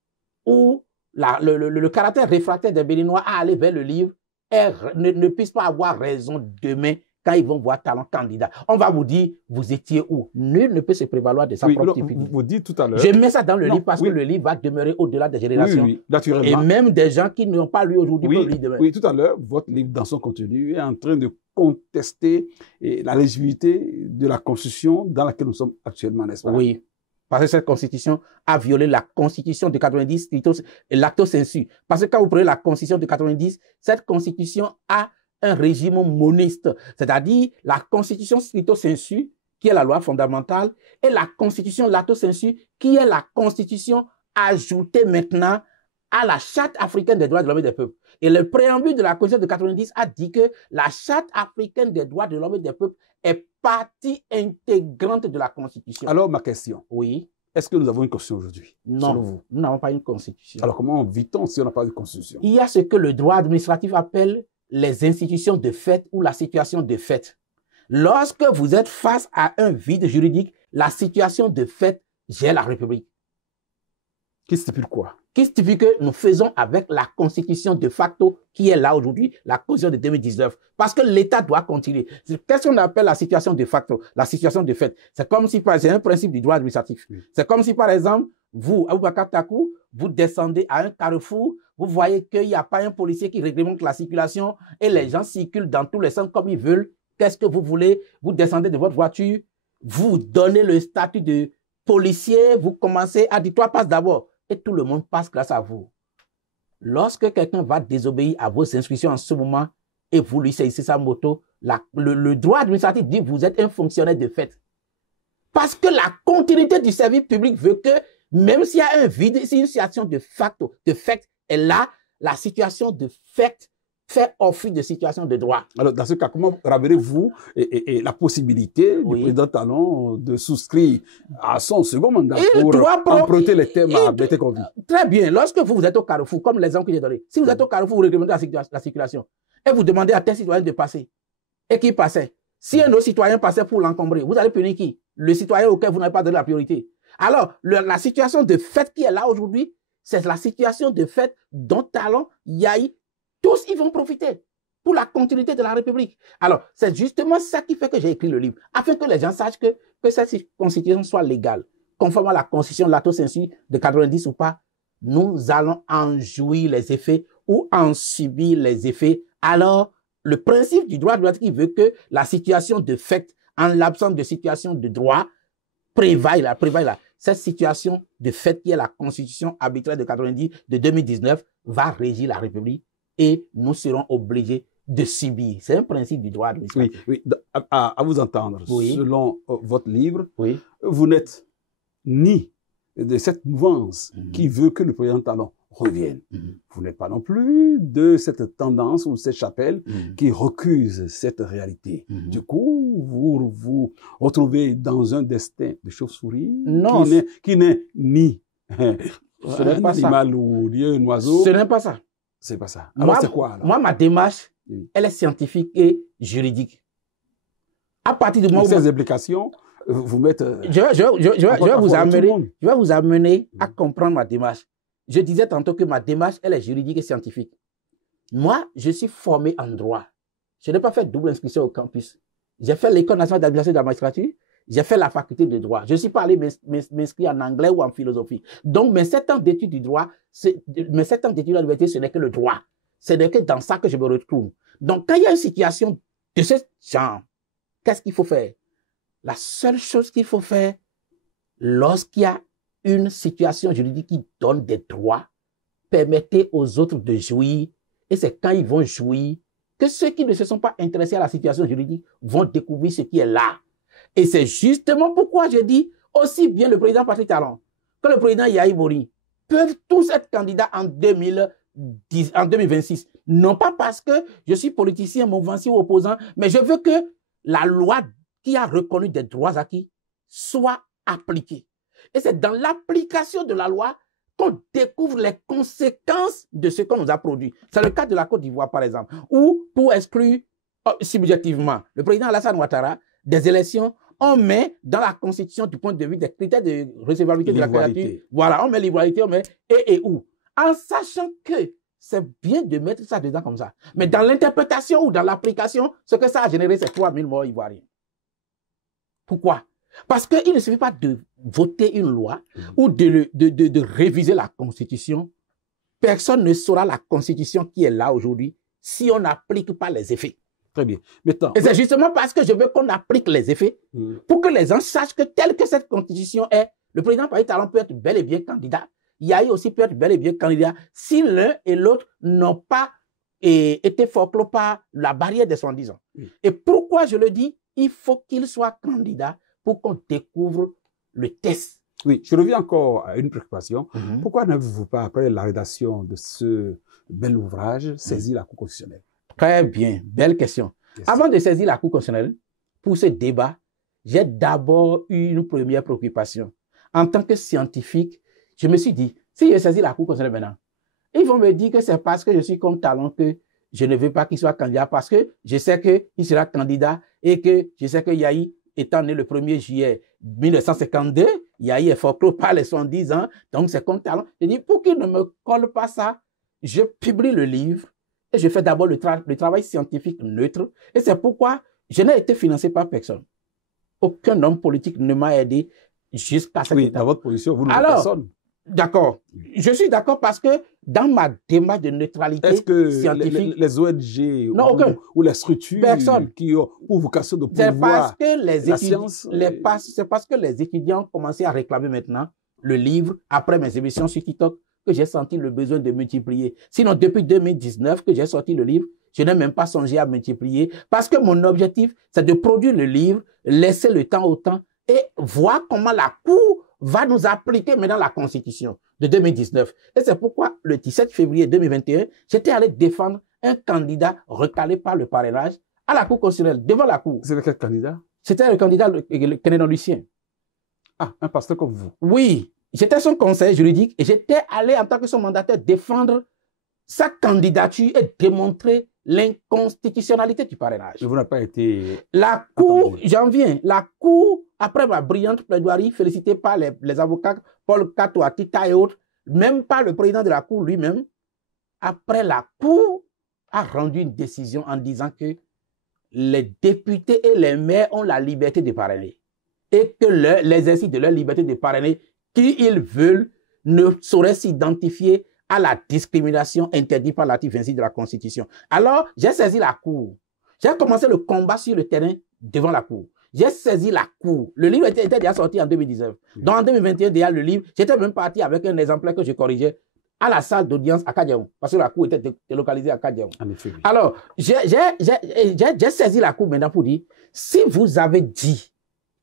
ou le caractère réfractaire des Béninois à aller vers le livre ne puisse pas avoir raison demain quand ils vont voir Talon candidat. On va vous dire, vous étiez où? Nul ne peut se prévaloir de sa propre stupidité. Vous dites tout à l'heure. Je mets ça dans le livre parce que le livre va demeurer au-delà des générations. Oui, naturellement. Et même des gens qui n'ont pas lu aujourd'hui peuvent lire demain. Oui, tout à l'heure, votre livre, dans son contenu, est en train de contester la légitimité de la Constitution dans laquelle nous sommes actuellement, n'est-ce pas? Oui, parce que cette Constitution a violé la Constitution de 90 et l'acto sensu. Parce que quand vous prenez la Constitution de 90, cette Constitution a un régime moniste, c'est-à-dire la Constitution stricto sensu, qui est la loi fondamentale, et la Constitution lato sensu, qui est la Constitution ajoutée maintenant à la Charte africaine des droits de l'homme et des peuples. Et le préambule de la Constitution de 90 a dit que la Charte africaine des droits de l'homme et des peuples est partie intégrante de la Constitution. Alors, ma question. Oui. Est-ce que nous avons une Constitution aujourd'hui? Non, nous n'avons pas une Constitution. Alors, comment vit-on si on n'a pas de Constitution? Il y a ce que le droit administratif appelle les institutions de fait ou la situation de fait. Lorsque vous êtes face à un vide juridique, la situation de fait gère la République. Qui stipule quoi? Qui stipule que nous faisons avec la constitution de facto qui est là aujourd'hui, la constitution de 2019. Parce que l'État doit continuer. Qu'est-ce qu'on appelle la situation de facto? La situation de fait. C'est comme si, c'est un principe du droit administratif. C'est comme si, par exemple, vous, Aboubakar Takou, vous descendez à un carrefour, vous voyez qu'il n'y a pas un policier qui réglemente la circulation et les gens circulent dans tous les sens comme ils veulent. Qu'est-ce que vous voulez? Vous descendez de votre voiture, vous donnez le statut de policier, vous commencez à dire, toi passe d'abord. Et tout le monde passe grâce à vous. Lorsque quelqu'un va désobéir à vos instructions en ce moment et vous lui saisissez sa moto, le droit administratif dit que vous êtes un fonctionnaire de fait. Parce que la continuité du service public veut que même s'il y a un vide, si une situation de facto, de fait est là, la situation de fait fait office de situation de droit. Alors, dans ce cas, comment rappelez-vous la possibilité du président Talon de souscrire à son second mandat pour emprunter les termes à Bété Convi? Très bien. Lorsque vous êtes au carrefour, comme l'exemple que j'ai donné, si vous êtes au carrefour, vous réglementez la circulation et vous demandez à tel citoyen de passer et qui passait. Si un autre citoyen passait pour l'encombrer, vous allez punir qui? Le citoyen auquel vous n'avez pas donné la priorité. Alors, la situation de fait qui est là aujourd'hui, c'est la situation de fait dont Talon, Yahi, tous ils vont profiter pour la continuité de la République. Alors, c'est justement ça qui fait que j'ai écrit le livre, afin que les gens sachent que cette constitution soit légale, conforme à la constitution lato sensu de 90 ou pas. Nous allons en jouir les effets ou en subir les effets. Alors, le principe du droit administratif veut que la situation de fait, en l'absence de situation de droit, prévaille là. cette situation de fait qui est la constitution arbitraire de 90 de 2019 va régir la République et nous serons obligés de subir. C'est un principe du droit administratif. Oui, oui. À vous entendre, Oui. selon votre livre, Oui. vous n'êtes ni de cette mouvance qui veut que le président Talon revienne. Vous n'êtes pas non plus de cette tendance ou cette chapelle qui recuse cette réalité. Du coup, vous vous retrouvez dans un destin de chauve-souris Non, qui n'est ni ce n'est un pas ça. animal ou ni un oiseau. Ce n'est pas ça. C'est pas ça. Alors Moi, c'est quoi alors? Moi, ma démarche, Oui. elle est scientifique et juridique. À partir du moment où Ces implications vous mettent... je vais vous amener à comprendre ma démarche. Je disais tantôt que ma démarche, elle est juridique et scientifique. Moi, je suis formé en droit. Je n'ai pas fait double inscription au campus. J'ai fait l'École nationale d'administration de la magistrature. J'ai fait la faculté de droit. Je ne suis pas allé m'inscrire en anglais ou en philosophie. Donc, mes 7 ans d'études du droit, mes 7 ans d'études à l'université, ce n'est que le droit. Ce n'est que dans ça que je me retrouve. Donc, quand il y a une situation de ce genre, qu'est-ce qu'il faut faire? La seule chose qu'il faut faire, lorsqu'il y a une situation juridique qui donne des droits, permettez aux autres de jouir. Et c'est quand ils vont jouir que ceux qui ne se sont pas intéressés à la situation juridique vont découvrir ce qui est là. Et c'est justement pourquoi je dis aussi bien le président Patrick Talon que le président Yahya Bori peuvent tous être candidats en 2026. Non pas parce que je suis politicien, mouvancier ou opposant, mais je veux que la loi qui a reconnu des droits acquis soit appliquée. Et c'est dans l'application de la loi qu'on découvre les conséquences de ce qu'on nous a produit. C'est le cas de la Côte d'Ivoire, par exemple, où pour exclure subjectivement le président Alassane Ouattara des élections, on met dans la Constitution du point de vue des critères de recevabilité de la candidature. Voilà, on met l'ivoirité, on met et où. En sachant que c'est bien de mettre ça dedans comme ça. Mais dans l'interprétation ou dans l'application, ce que ça a généré, c'est 3000 morts ivoiriens. Pourquoi? Parce qu'il ne suffit pas de voter une loi ou de réviser la Constitution. Personne ne saura la Constitution qui est là aujourd'hui si on n'applique pas les effets. Très bien. Maintenant, et c'est justement parce que je veux qu'on applique les effets pour que les gens sachent que telle que cette Constitution est, le président Patrick Talon peut être bel et bien candidat. Yahya aussi peut être bel et bien candidat si l'un et l'autre n'ont pas été forclos par la barrière des 70 ans. Et pourquoi je le dis? Il faut qu'il soit candidat pour qu'on découvre le test. Oui, je reviens encore à une préoccupation. Pourquoi n'avez-vous pas, après la rédaction de ce bel ouvrage, saisi la Cour constitutionnelle? Très bien, belle question. Avant de saisir la Cour constitutionnelle, pour ce débat, j'ai d'abord eu une première préoccupation. En tant que scientifique, je me suis dit, si je saisis la Cour constitutionnelle maintenant, ils vont me dire que c'est parce que je suis comme Talon que je ne veux pas qu'il soit candidat, parce que je sais qu'il sera candidat et que je sais que Yahya, étant né le 1er juillet 1952, Yahya est forclos par les 70 ans, donc c'est comme Talon. Je dis, pour qu'il ne me colle pas ça, je publie le livre et je fais d'abord le travail scientifique neutre. Et c'est pourquoi je n'ai été financé par personne. Aucun homme politique ne m'a aidé jusqu'à cette étape. Dans votre position, vous n'avez personne. D'accord. Je suis d'accord parce que dans ma démarche de neutralité scientifique... Est-ce que les ONG ou les structures qui ont pour vocation de pouvoir la science... C'est parce que les étudiants ont commencé à réclamer maintenant le livre après mes émissions sur TikTok que j'ai senti le besoin de multiplier. Sinon, depuis 2019 que j'ai sorti le livre, je n'ai même pas songé à multiplier parce que mon objectif, c'est de produire le livre, laisser le temps au temps et voir comment la Cour va nous appliquer maintenant la Constitution de 2019. Et c'est pourquoi, le 17 février 2021, j'étais allé défendre un candidat recalé par le parrainage à la Cour constitutionnelle, devant la Cour. C'était quel candidat? C'était le candidat Kenenon Lucien. Ah, un pasteur comme vous? Oui, j'étais son conseiller juridique et j'étais allé en tant que son mandataire défendre sa candidature et démontrer l'inconstitutionnalité du parrainage. Et vous n'avez pas été... La Cour, j'en viens, la Cour, après ma brillante plaidoirie, félicitée par les avocats Paul Kato-Atita et autres, même par le président de la Cour lui-même, après la Cour a rendu une décision en disant que les députés et les maires ont la liberté de parrainer et que l'exercice de leur liberté de parrainer, qui ils veulent, ne saurait s'identifier à la discrimination interdite par l'article 26 de la Constitution. Alors, j'ai saisi la Cour. J'ai commencé le combat sur le terrain devant la Cour. j'ai saisi la cour. Le livre était déjà sorti en 2019. Donc en 2021, déjà le livre, j'étais même parti avec un exemplaire que je corrigeais à la salle d'audience à Kadiaou, parce que la cour était délocalisée à Kadiaou. Alors, j'ai saisi la cour maintenant pour dire, si vous avez dit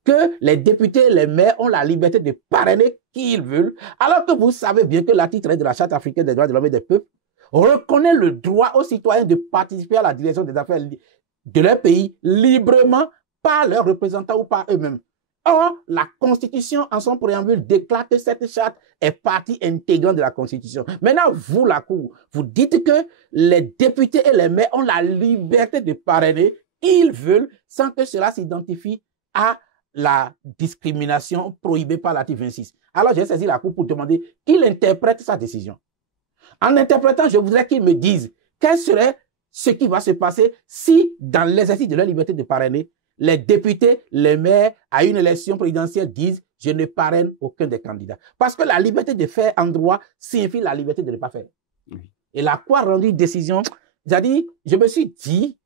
que les députés et les maires ont la liberté de parrainer qui ils veulent, alors que vous savez bien que l'article 13 de la Charte africaine des droits de l'homme et des peuples reconnaît le droit aux citoyens de participer à la direction des affaires de leur pays librement par leurs représentants ou par eux-mêmes. Or, la Constitution, en son préambule, déclare que cette charte est partie intégrante de la Constitution. Maintenant, vous, la Cour, vous dites que les députés et les maires ont la liberté de parrainer qui ils veulent sans que cela s'identifie à la discrimination prohibée par l'article 26. Alors, j'ai saisi la Cour pour demander qu'il interprète sa décision. En interprétant, je voudrais qu'ils me disent quel serait ce qui va se passer si, dans l'exercice de leur liberté de parrainer, les députés, les maires, à une élection présidentielle disent « je ne parraine aucun des candidats ». Parce que la liberté de faire en droit signifie la liberté de ne pas faire. Et la Cour a rendu une décision. C'est-à-dire, je me suis dit,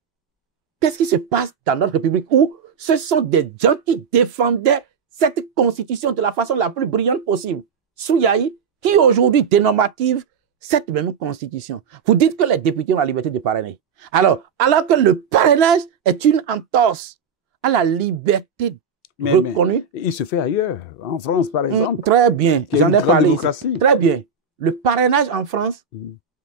qu'est-ce qui se passe dans notre République où ce sont des gens qui défendaient cette constitution de la façon la plus brillante possible. Souyaï, qui aujourd'hui dénormative cette même constitution. Vous dites que les députés ont la liberté de parrainer. Alors que le parrainage est une entorse à la liberté reconnue. Mais il se fait ailleurs, en France par exemple. Très bien, j'en ai parlé ici. Très bien. Le parrainage en France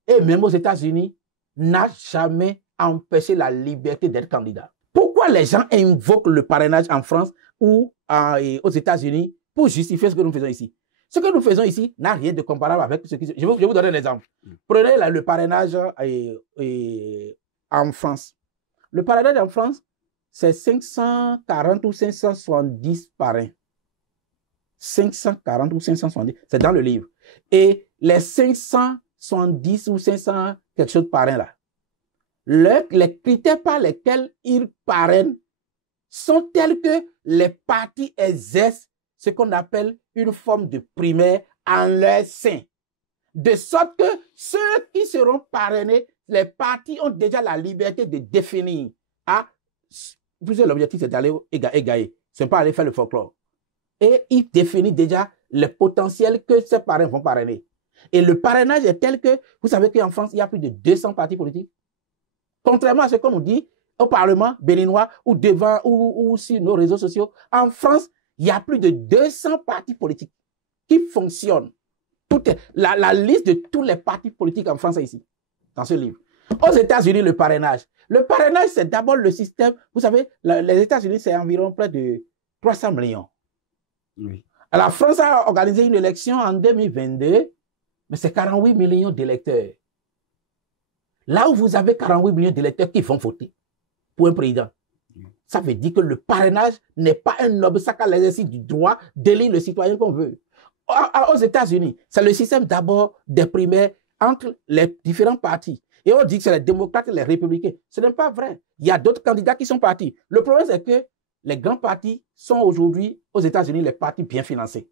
et même aux États-Unis n'a jamais empêché la liberté d'être candidat. Pourquoi les gens invoquent le parrainage en France ou aux États-Unis pour justifier ce que nous faisons ici? Ce que nous faisons ici n'a rien de comparable avec ce qui... Je vais vous donner un exemple. Prenez le parrainage en France. Le parrainage en France, c'est 540 ou 570 parrains. 540 ou 570, c'est dans le livre. Et les 570 ou 500 quelque chose de parrains là, les critères par lesquels ils parrainent sont tels que les partis exercent ce qu'on appelle une forme de primaire en leur sein. De sorte que ceux qui seront parrainés, les partis ont déjà la liberté de définir. L'objectif, c'est d'aller égayer. Ce n'est pas aller faire le folklore. Et ils définissent déjà le potentiel que ces parrains vont parrainer. Et le parrainage est tel que, vous savez qu'en France, il y a plus de 200 partis politiques. Contrairement à ce qu'on nous dit au Parlement béninois ou devant ou sur nos réseaux sociaux, en France, il y a plus de 200 partis politiques qui fonctionnent. La liste de tous les partis politiques en France est ici, dans ce livre. Aux États-Unis, le parrainage. Le parrainage, c'est d'abord le système. Vous savez, les États-Unis, c'est environ près de 300 millions. Oui. La France a organisé une élection en 2022, mais c'est 48 millions d'électeurs. Là où vous avez 48 millions d'électeurs qui vont voter pour un président, ça veut dire que le parrainage n'est pas un obstacle à l'exercice du droit d'élire le citoyen qu'on veut. Aux États-Unis, c'est le système d'abord des primaires entre les différents partis. Et on dit que c'est les démocrates et les républicains. Ce n'est pas vrai. Il y a d'autres candidats qui sont partis. Le problème, c'est que les grands partis sont aujourd'hui, aux États-Unis, les partis bien financés.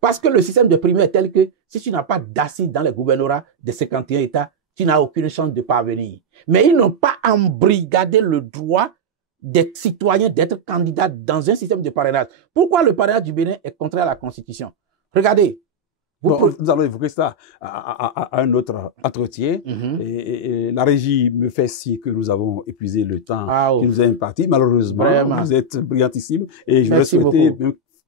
Parce que le système de primaire est tel que si tu n'as pas d'assises dans les gouvernorats de 51 États, tu n'as aucune chance de parvenir. Mais ils n'ont pas embrigadé le droit des citoyens d'être candidats dans un système de parrainage. Pourquoi le parrainage du Bénin est contraire à la Constitution? Regardez. Nous allons évoquer ça à un autre entretien. Et la régie me fait signe que nous avons épuisé le temps qui nous est imparti. Malheureusement, vous êtes brillantissime et je vais souhaiter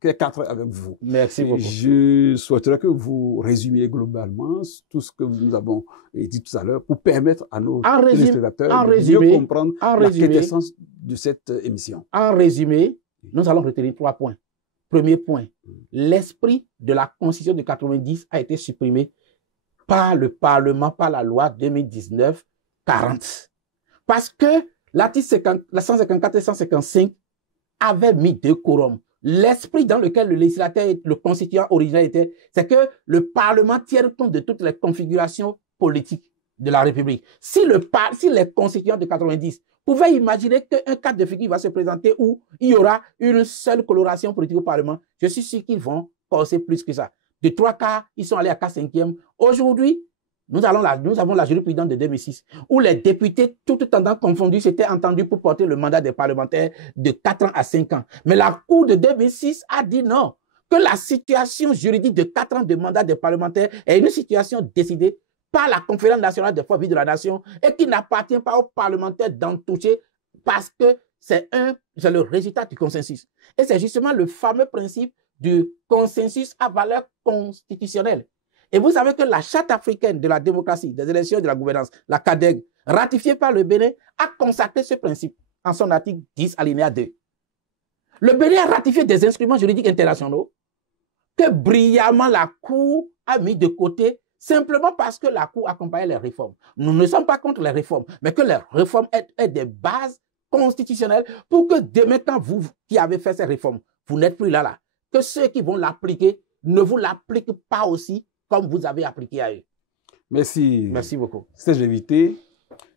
4 heures avec vous. Merci beaucoup. Je souhaiterais que vous résumiez globalement tout ce que nous avons dit tout à l'heure pour permettre à nos téléspectateurs de mieux comprendre la quintessence de cette émission. En résumé, nous allons retenir 3 points. Premier point, l'esprit de la Constitution de 90 a été supprimé par le Parlement, par la loi 2019-40. Parce que l'article 154 et 155 avaient mis 2 quorums. L'esprit dans lequel le législateur et le constituant original était, c'est que le Parlement tienne compte de toutes les configurations politiques de la République. Si les constituants de 90 pouvaient imaginer qu'un cas de figure va se présenter où il y aura une seule coloration politique au Parlement, je suis sûr qu'ils vont corser plus que ça. De 3 quarts, ils sont allés à 4/5. Aujourd'hui, Nous avons la jurisprudence de 2006, où les députés, toutes tendances confondues, s'étaient entendus pour porter le mandat des parlementaires de 4 ans à 5 ans. Mais la Cour de 2006 a dit non, que la situation juridique de 4 ans de mandat des parlementaires est une situation décidée par la Conférence nationale des forces vives de la nation et qui n'appartient pas aux parlementaires d'en toucher parce que c'est le résultat du consensus. Et c'est justement le fameux principe du consensus à valeur constitutionnelle. Et vous savez que la Charte africaine de la démocratie, des élections et de la gouvernance, la CADEG, ratifiée par le Bénin, a consacré ce principe en son article 10, alinéa 2. Le Bénin a ratifié des instruments juridiques internationaux que brillamment la Cour a mis de côté simplement parce que la Cour accompagnait les réformes. Nous ne sommes pas contre les réformes, mais que les réformes aient des bases constitutionnelles pour que demain, quand vous qui avez fait ces réformes, vous n'êtes plus là, que ceux qui vont l'appliquer ne vous l'appliquent pas aussi comme vous avez appliqué à eux. Merci. Merci beaucoup. Serge Invité.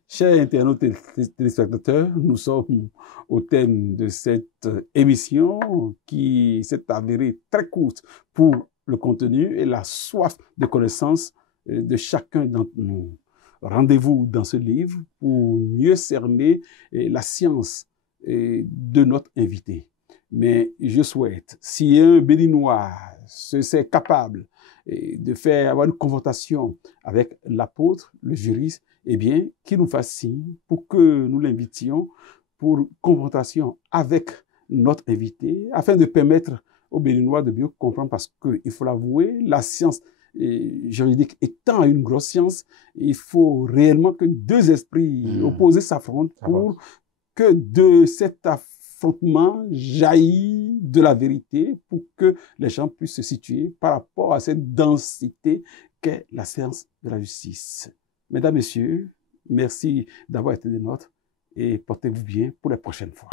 Chers internautes et téléspectateurs, nous sommes au thème de cette émission qui s'est avérée très courte pour le contenu et la soif de connaissance de chacun d'entre nous. Rendez-vous dans ce livre pour mieux cerner la science de notre invité. Mais je souhaite, si un Béninois se sait capable de avoir une confrontation avec l'apôtre, le juriste, eh bien, qu'il nous fasse signe pour que nous l'invitions pour confrontation avec notre invité, afin de permettre aux Béninois de mieux comprendre, parce qu'il faut l'avouer, la science juridique étant une grosse science, il faut réellement que deux esprits opposés s'affrontent pour que de cet affrontement jaillit de la vérité, pour que les gens puissent se situer par rapport à cette densité qu'est la science de la justice. Mesdames, Messieurs, merci d'avoir été des nôtres et portez-vous bien pour les prochaines fois.